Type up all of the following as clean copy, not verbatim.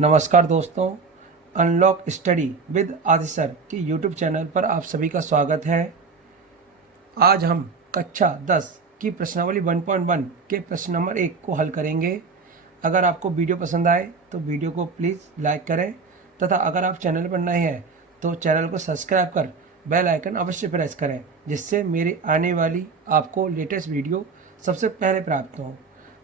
नमस्कार दोस्तों, unlock study with आदि सर के यूट्यूब चैनल पर आप सभी का स्वागत है। आज हम कक्षा 10 की प्रश्नावली 1.1 के प्रश्न नंबर 1 को हल करेंगे। अगर आपको वीडियो पसंद आए तो वीडियो को प्लीज़ लाइक करें तथा अगर आप चैनल पर नए हैं तो चैनल को सब्सक्राइब कर बेल आइकन अवश्य प्रेस करें, जिससे मेरी आने वाली आपको लेटेस्ट वीडियो सबसे पहले प्राप्त हो।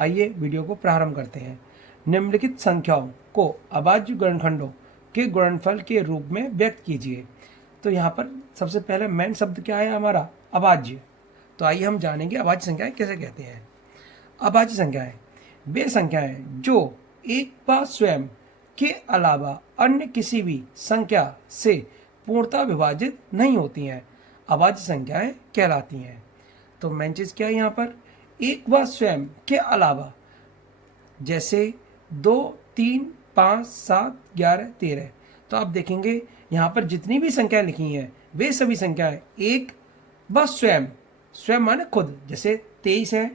आइए वीडियो को प्रारंभ करते हैं। निम्नलिखित संख्याओं को अभाज्य गुणनखंडों के गुणनफल के रूप में व्यक्त कीजिए। तो यहाँ पर सबसे पहले मेन शब्द क्या है हमारा? अभाज्य। तो आइए हम जानेंगे अभाज्य संख्याएं कैसे कहते हैं। अभाज्य संख्याएं वे संख्याएं जो एक व स्वयं के अलावा अन्य किसी भी संख्या से पूर्णतः विभाजित नहीं होती हैं, अभाज्य संख्याएं कहलाती हैं। तो मेन चीज़ क्या है यहाँ पर? एक व स्वयं के अलावा, जैसे 2, 3, 5, 7, 11, 13। तो आप देखेंगे यहाँ पर जितनी भी संख्याएं लिखी हैं वे सभी संख्याएं एक व स्वयं, स्वयं माने खुद, जैसे 23 है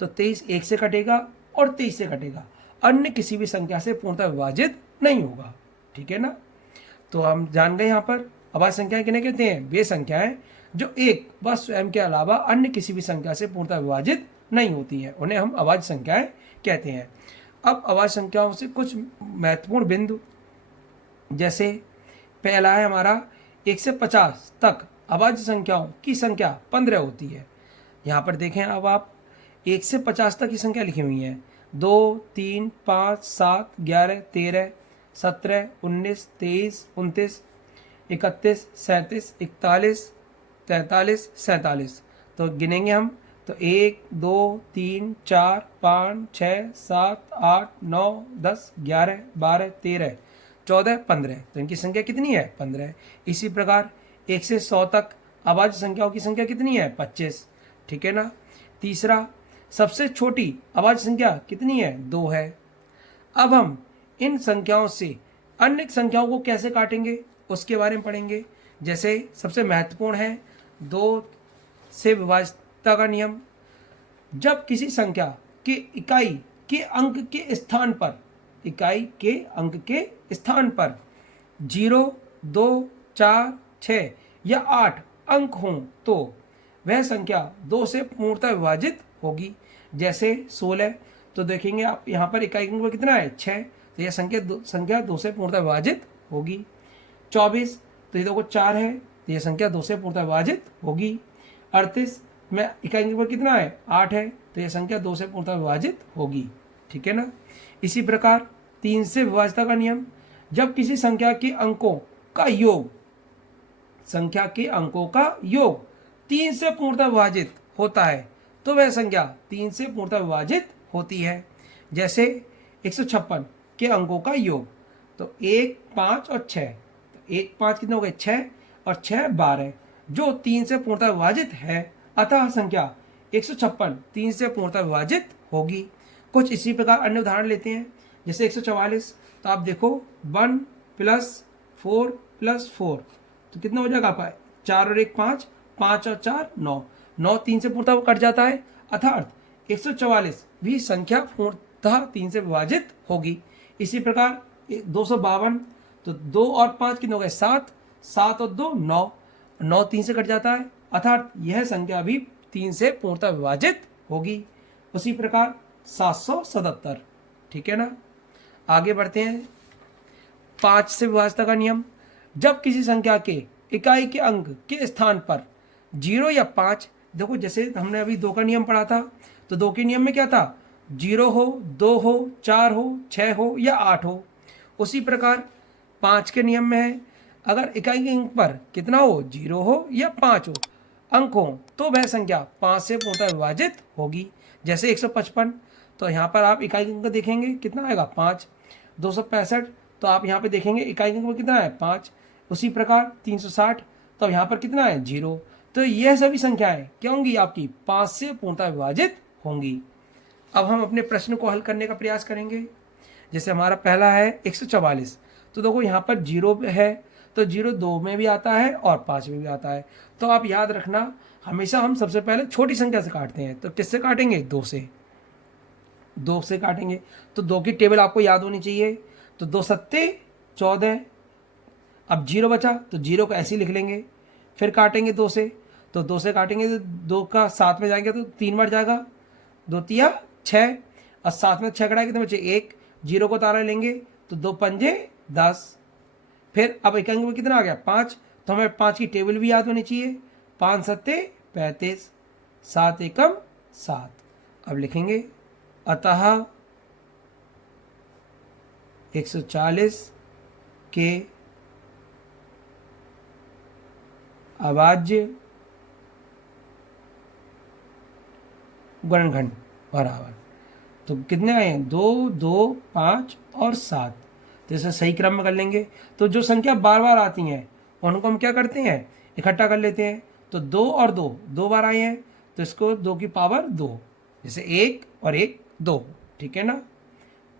तो 23 एक से कटेगा और 23 से कटेगा, अन्य किसी भी संख्या से पूर्णतः विभाजित नहीं होगा। ठीक है ना? तो हम जान गए यहाँ पर अभाज्य संख्याएं किन्हें कहते हैं? वे संख्याएं जो एक व स्वयं के अलावा अन्य किसी भी संख्या से पूर्णतः विभाजित नहीं होती हैं, उन्हें हम अभाज्य संख्याएं कहते हैं। अब अभाज्य संख्याओं से कुछ महत्वपूर्ण बिंदु, जैसे पहला है हमारा 1 से 50 तक अभाज्य संख्याओं की संख्या 15 होती है। यहाँ पर देखें, अब आप 1 से 50 तक की संख्या लिखी हुई है। 2, 3, 5, 7, 11, 13, 17, 19, 23, 29, 31, 37, 41, 43, 47। तो गिनेंगे हम तो 1, 2, 3, 4, 5, 6, 7, 8, 9, 10, 11, 12, 13, 14, 15। तो इनकी संख्या कितनी है? 15। इसी प्रकार 1 से 100 तक अभाज्य संख्याओं की संख्या कितनी है? 25। ठीक है ना? तीसरा, सबसे छोटी अभाज्य संख्या कितनी है? 2 है। अब हम इन संख्याओं से अन्य संख्याओं को कैसे काटेंगे उसके बारे में पढ़ेंगे। जैसे सबसे महत्वपूर्ण है 2 से विभाज्यता का नियम। जब किसी संख्या के इकाई के अंक के स्थान पर, इकाई के अंक के स्थान पर 0, 2, 4, 6 या 8 अंक हों तो वह संख्या 2 से पूर्णतः विभाजित होगी। जैसे 16, तो देखेंगे आप यहाँ पर इकाई अंक पर कितना है? 6, तो यह संख्या 2 से पूर्णतः विभाजित होगी। 24, तो ये देखो 4 है, तो यह संख्या 2 से पूर्णतः विभाजित होगी। 38 में इकाई अंक पर कितना है? 8 है, तो यह संख्या 2 से पूर्णतः विभाजित होगी। ठीक है ना? इसी प्रकार 3 से विभाज्यता का नियम। जब किसी संख्या के अंकों का योग, संख्या के अंकों का योग 3 से पूर्णतः विभाजित होता है तो वह संख्या 3 से पूर्णतः विभाजित होती है। जैसे 156 के अंकों का योग, तो 1, 5 और 6, तो 1, 5 कितने हो गए? 6 और 6 12, जो 3 से पूर्णतः विभाजित है, अतः संख्या 156 3 से पूर्णतः विभाजित होगी। कुछ इसी प्रकार अन्य उदाहरण लेते हैं। जैसे 144, तो आप देखो 1 + 4 + 4, तो कितना हो जाएगा आपका? 4 और 1 5, 5 और 4 9, 9 3 से पूर्णतः कट जाता है, अर्थात 144 भी संख्या पूर्णतः 3 से विभाजित होगी। इसी प्रकार 252, तो 2 और 5 कितने हो गए? 7, 7 और 2 9, 9 3 से कट जाता है, अर्थात यह संख्या भी 3 से पूर्णतः विभाजित होगी। उसी प्रकार 777। ठीक है ना? आगे बढ़ते हैं। 5 से विभाज्यता का नियम। जब किसी संख्या के इकाई के अंक के स्थान पर 0 या 5, देखो जैसे हमने अभी 2 का नियम पढ़ा था, तो 2 के नियम में क्या था? 0 हो, 2 हो, 4 हो, 6 हो या 8 हो। उसी प्रकार 5 के नियम में है, अगर इकाई के अंक पर कितना हो? 0 हो या 5 हो अंक हो तो वह संख्या 5 से पूर्णतः विभाजित होगी। जैसे 155, तो यहाँ पर आप इकाई अंक देखेंगे कितना आएगा? 5। 265, तो आप यहाँ पे देखेंगे इकाई अंक कितना है? 5। उसी प्रकार 360, तो यहाँ पर कितना है? 0। तो यह सभी संख्याएं क्या होंगी? आपकी 5 से पूर्णतः विभाजित होंगी। अब हम अपने प्रश्न को हल करने का प्रयास करेंगे। जैसे हमारा पहला है 144, तो देखो यहाँ पर 0 है, तो 0 2 में भी आता है और 5 में भी आता है। तो आप याद रखना, हमेशा हम सबसे पहले छोटी संख्या से काटते हैं। तो किससे काटेंगे? 2 से काटेंगे। तो 2 की टेबल आपको याद होनी चाहिए। तो 2 सत्ते 14। अब 0 बचा तो 0 को ऐसे ही लिख लेंगे। फिर काटेंगे 2 से, तो 2 से काटेंगे तो 2 का 7 में जाएंगे तो 3 बार जाएगा, 2 तिया 6, और 7 में 6 कटाए कितने बचे 1, 0 को तारा लेंगे तो 2 पंजे 10। फिर अब एक अंक में कितना आ गया 5, तो हमें 5 की टेबल भी याद होनी चाहिए। 5 सत्ते 35, 7 एकम 7। अब लिखेंगे अतः 140 के अभाज्य गुणनखंड बराबर, तो कितने आए हैं 2, 2, 5 और 7। तो इसे सही क्रम में कर लेंगे। तो जो संख्या बार बार आती हैं उनको हम क्या करते हैं इकट्ठा कर लेते हैं। तो 2 और 2 2 बार आए हैं तो इसको 2 की पावर 2, जैसे 1 और 1 2, ठीक है ना।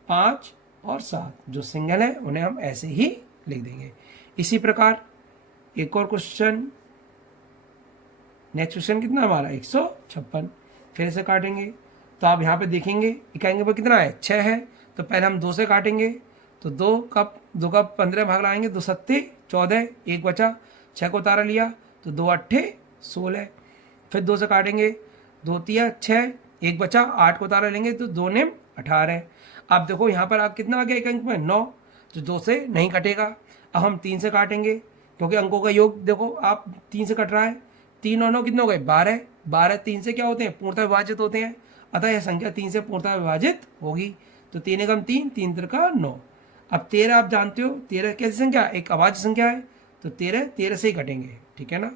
5 और 7 जो सिंगल है उन्हें हम ऐसे ही लिख देंगे। इसी प्रकार एक और क्वेश्चन, नेक्स्ट क्वेश्चन कितना हमारा 156। फिर इसे काटेंगे तो आप यहाँ पे देखेंगे इकाई पर कितना है 6 है, तो पहले हम 2 से काटेंगे तो 2 का 15 भाग लाएंगे, 2 सत्ते 14, 1 बचा, 6 को उतारा लिया तो 2 अट्ठे 16। फिर 2 से काटेंगे 2 तिया 6, 1 बचा, 8 को उतारा लेंगे तो 2 नेम 18। आप देखो यहाँ पर आप कितना आ गया एक अंक में 9, तो 2 से नहीं कटेगा। अब हम 3 से काटेंगे क्योंकि अंकों का योग देखो आप 3 से कट रहा है, 3 और 9 कितने हो गए 12, 12 3 से क्या होते हैं पूर्णतः विभाजित होते हैं, अतः यह संख्या 3 से पूर्णतः विभाजित होगी। तो 3 एकम 3, 3 त्रिका 9। अब 13 आप जानते हो 13 कैसी संख्या एक अभाज्य संख्या है, तो 13 से ही कटेंगे, ठीक है ना।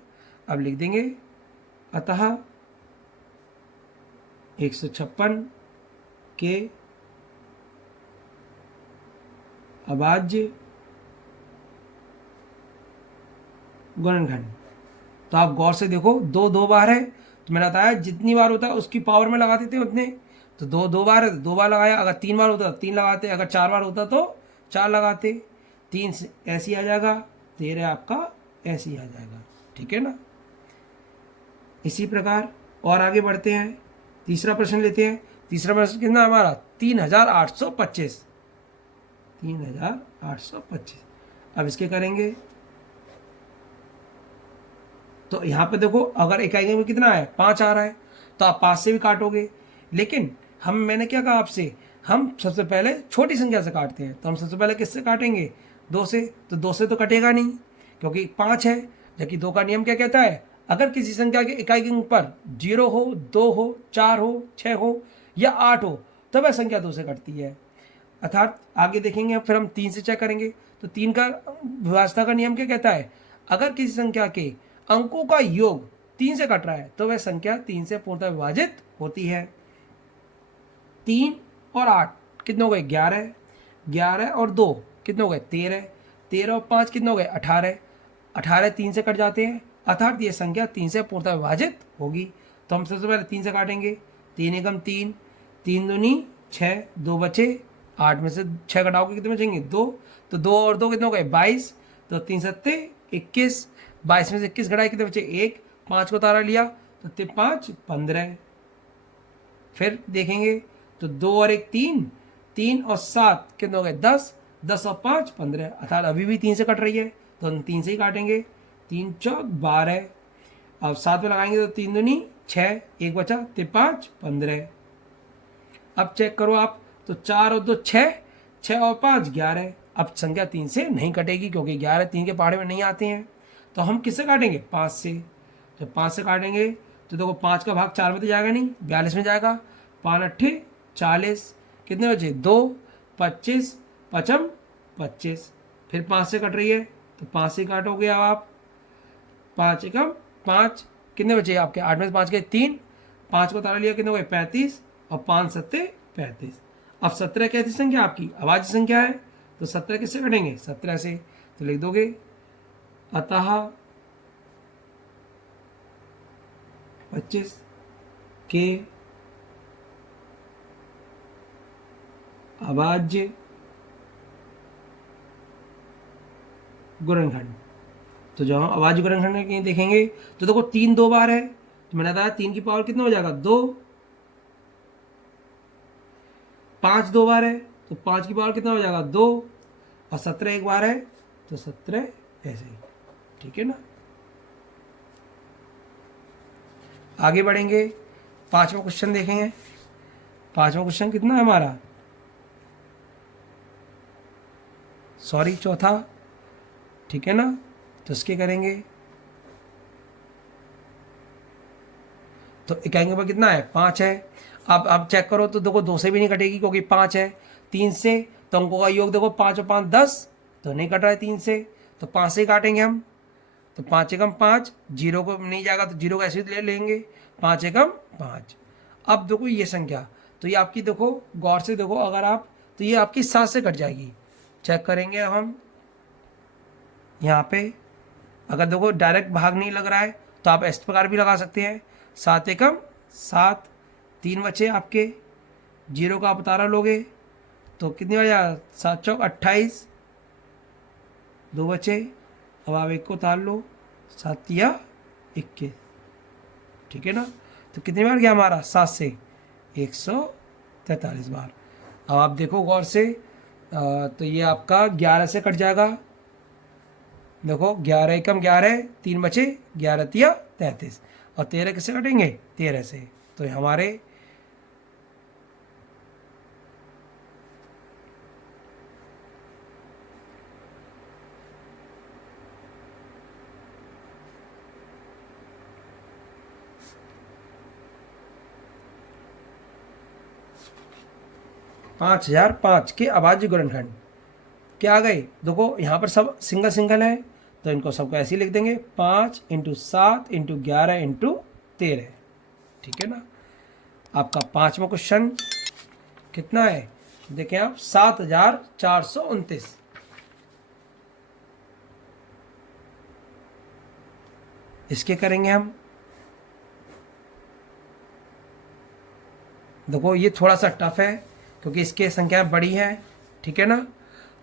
अब लिख देंगे अतः 156 के अभाज्य गुणनखंड। तो आप गौर से देखो 2 2 बार है, तो मैंने बताया जितनी बार होता है उसकी पावर में लगा देते हैं उतने। तो 2 2 बार है तो 2 बार लगाया, अगर 3 बार होता तो 3 लगाते, अगर 4 बार होता तो 4 लगाते। 3 से ऐसे ही आ जाएगा, 13 आपका ऐसे ही आ जाएगा, ठीक है ना। इसी प्रकार और आगे बढ़ते हैं, तीसरा प्रश्न लेते हैं। तीसरा प्रश्न कितना हमारा 3825, 3825। अब इसके करेंगे तो यहाँ पे देखो अगर इकाई में कितना है 5 आ रहा है तो आप 5 से भी काटोगे, लेकिन मैंने क्या कहा आपसे हम सबसे पहले छोटी संख्या से काटते हैं। तो हम सबसे पहले किससे काटेंगे 2 से, तो 2 से तो कटेगा नहीं क्योंकि 5 है, जबकि 2 का नियम क्या कहता है अगर किसी संख्या के इकाई अंक पर 0 हो 2 हो 4 हो 6 हो या 8 हो तो वह संख्या 2 से कटती है। अर्थात आगे देखेंगे फिर हम 3 से चेक करेंगे तो 3 का विभाज्यता का नियम क्या कहता है अगर किसी संख्या के अंकों का योग 3 से कट रहा है तो वह संख्या 3 से पूर्णतः विभाजित होती है। 3 और 8 कितने हो गए 11, 11 और 2 कितने हो गए 13, 13 और 5 कितने हो गए 18, 18 3 से कट जाते हैं, अर्थात ये संख्या 3 से पूर्णतः विभाजित होगी। तो हम सबसे पहले 3 से काटेंगे, 3 एकम 3, 3 दूनी 6, 2 बचे, 8 में से 6 घटाओगे कितने बचेंगे 2, तो 2 और 2 कितने हो गए 22, तो 3 सत्ते 21, 22 में से 21 घटाए कितने बचे 1, 5 को तारा लिया तो 5 15। फिर देखेंगे तो 2 और 1 3, 3 और 7 कितने हो गए 10, 10 और 5 15, अर्थात अभी भी 3 से कट रही है तो हम 3 से ही काटेंगे। 3 चौक 12, अब 7 में लगाएंगे तो 3 दूनी 6, 1 बचा तो 5 15। अब चेक करो आप तो 4 और 2 6, 6 और 5 11। अब संख्या 3 से नहीं कटेगी क्योंकि 11 3 के पहाड़े में नहीं आते हैं। तो हम किससे काटेंगे 5 से, जब 5 से काटेंगे तो देखो 5 का भाग 4 में तो जाएगा नहीं 42 में जाएगा, 5 अट्ठे 40, कितने बचे 2, 25, 55 25। फिर 5 से कट रही है तो 5 से काटोगे अब आप, 5 एकम 5 कितने बचे आपके 8 में से 5 के 3, 5 को तारा लिया कितने हो गए 35 और 5 सत्ते 35। अब 17 कैसी संख्या आपकी अभाज्य संख्या है तो 17 किससे कटेंगे 17 से, तो लिख दोगे अतः 25 के अभाज्य गुणनखंड। तो जब हम अभाज्य गुणनखंड देखेंगे तो देखो 3 2 बार है, तो मैंने बताया 3 की पावर कितना हो जाएगा 2, 5 2 बार है तो 5 की पावर कितना हो जाएगा 2, और 17 एक बार है तो 17 ऐसे ही, ठीक है ना। आगे बढ़ेंगे, 5वां क्वेश्चन देखेंगे। 5वां क्वेश्चन कितना है हमारा, सॉरी चौथा, ठीक है ना। तो इसके करेंगे तो कहेंगे भाई कितना है, 5 है। अब चेक करो तो देखो 2 से भी नहीं कटेगी क्योंकि 5 है। 3 से तो अंकों का योग देखो, 5 और 5 10, तो नहीं कट रहा है 3 से, तो 5 से ही काटेंगे हम। तो 5 एकम 5, जीरो को नहीं जाएगा तो जीरो को ऐसे ही ले लेंगे, 5 एकम 5। अब देखो ये संख्या, तो ये आपकी देखो गौर से देखो, अगर आप तो ये आपकी 7 से कट जाएगी। चेक करेंगे अब हम यहाँ पे, अगर देखो डायरेक्ट भाग नहीं लग रहा है तो आप इस प्रकार भी लगा सकते हैं, 7 एकम 7, 3 बचे आपके, जीरो का आप उतारा लोगे तो कितनी बचा, 7 चौक 28, 2 बचे, अब आप एक को उतार लो, 7 या 21, ठीक है ना। तो कितनी बार गया हमारा, 7 से 143 बार। अब आप देखो गौर से, तो ये आपका 11 से कट जाएगा। देखो 11 एकम 11, 3 बचे, 11 तिया 33, और 13 किससे कटेंगे, 13 से। तो हमारे पाँच हजार पाँच के अभाज्य गुणनखंड क्या आ गए, देखो यहाँ पर सब सिंगल सिंगल है तो इनको सबको ऐसे ही लिख देंगे, 5 × 7 × 11 × 13, ठीक है ना। आपका 5वां क्वेश्चन कितना है, देखें आप, 7429। इसके करेंगे हम, देखो ये थोड़ा सा टफ है क्योंकि इसकी संख्या बड़ी है, ठीक है ना।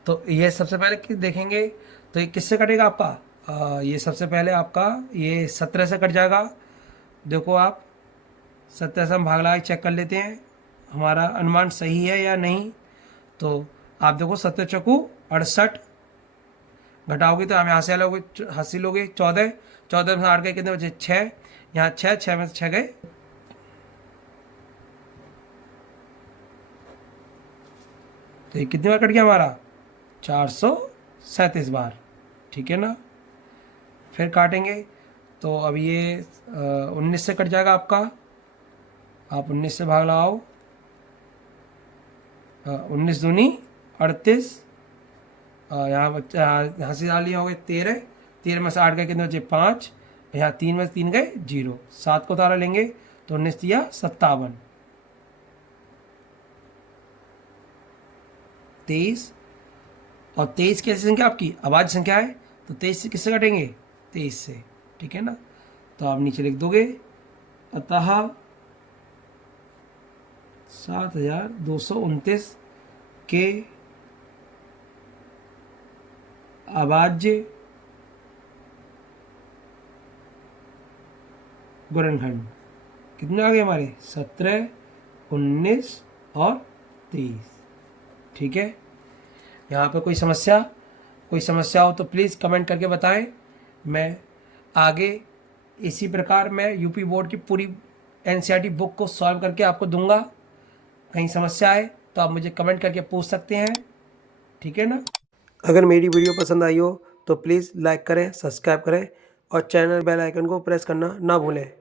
तो ये सबसे पहले देखेंगे तो ये किससे कटेगा आपका, ये सबसे पहले आपका ये 17 से कट जाएगा। देखो आप 17 से हम भाग लगा चेक कर लेते हैं हमारा अनुमान सही है या नहीं। तो आप देखो 17 चौकू 68, घटाओगे तो हम यहाँ से लोगे, हासिल लोगे 14, 14 में से 8 गए कितने बचे, 6, यहाँ 6, 6 में से 6 गए, तो ये कितनी बार कट गया हमारा, 437 बार, ठीक है ना। फिर काटेंगे तो अब ये 19 से कट जाएगा आपका, आप 19 से भाग लगाओ, 19 दूनी 38, यहाँ से डाल लिए होंगे 13, 13 में से 8 गए कितने बचे, 5, यहाँ 3 में से 3 गए 0, 7 को तारा लेंगे तो 19 दिया 57, 23, और 23 कैसी संख्या आपकी अभाज्य संख्या है तो 23 से किससे कटेंगे, 23 से, ठीक है ना। तो आप नीचे लिख दोगे, अतः 7229 के अभाज्य गुणनखंड कितने आ गए हमारे, 17, 19 और 23, ठीक है। यहाँ पे कोई समस्या हो तो प्लीज़ कमेंट करके बताएं, मैं आगे इसी प्रकार मैं यूपी बोर्ड की पूरी एनसीईआरटी बुक को सॉल्व करके आपको दूंगा। कहीं समस्या है तो आप मुझे कमेंट करके पूछ सकते हैं, ठीक है ना। अगर मेरी वीडियो पसंद आई हो तो प्लीज़ लाइक करें, सब्सक्राइब करें और चैनल बेल आइकन को प्रेस करना ना भूलें।